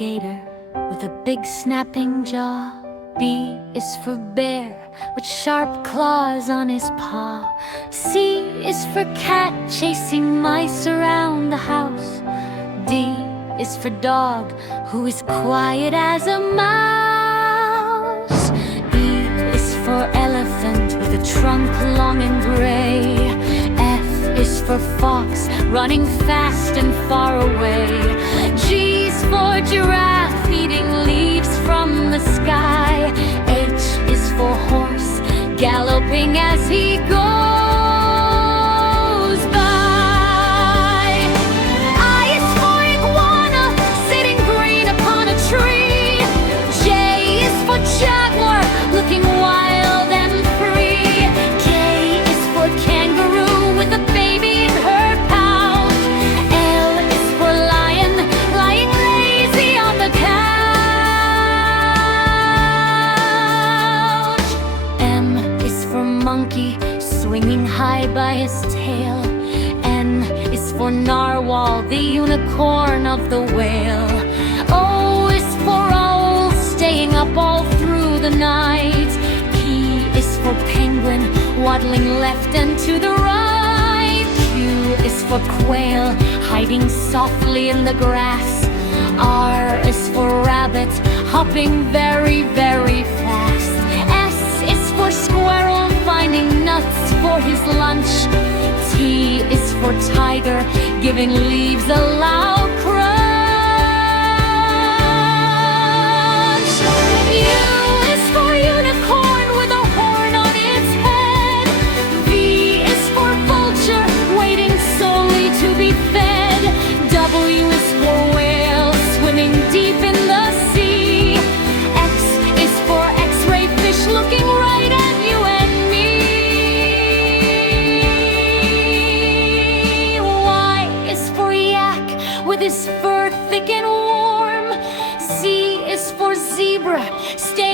alligator with a big snapping jaw. B is for bear with sharp claws on his paw. C is for cat chasing mice around the house. D is for dog who is quiet as a mouse. E is for elephant with a trunk long and gray. F is for fox running fast and far away. G is for giraffe eating leaves from the sky. H is for horse galloping as he goes by. I is for iguana sitting green upon a tree. J is for jaguar looking wild and free. K is for kangaroo with a baby in her pouch. L is for lion lying lazy on the couch. M is for monkey swinging high by his tail. N is for narwhal, the unicorn of the whale. O is for owl staying up all through the night. P is for penguin waddling left and to the right. Q is for quail hiding softly in the grass. R is for rabbit hopping very, very fast. S is for squirrel finding nuts for his lunch. T is for tiger giving leaves a loud crunch. U is for unicorn with a horn on its head. V is for vulture waiting solely to be fed. W is for whale swimming deep in the sea. X is for X-ray fish looking right at you and me. Y is for yak with his fur thick and warm. Z is for zebra staying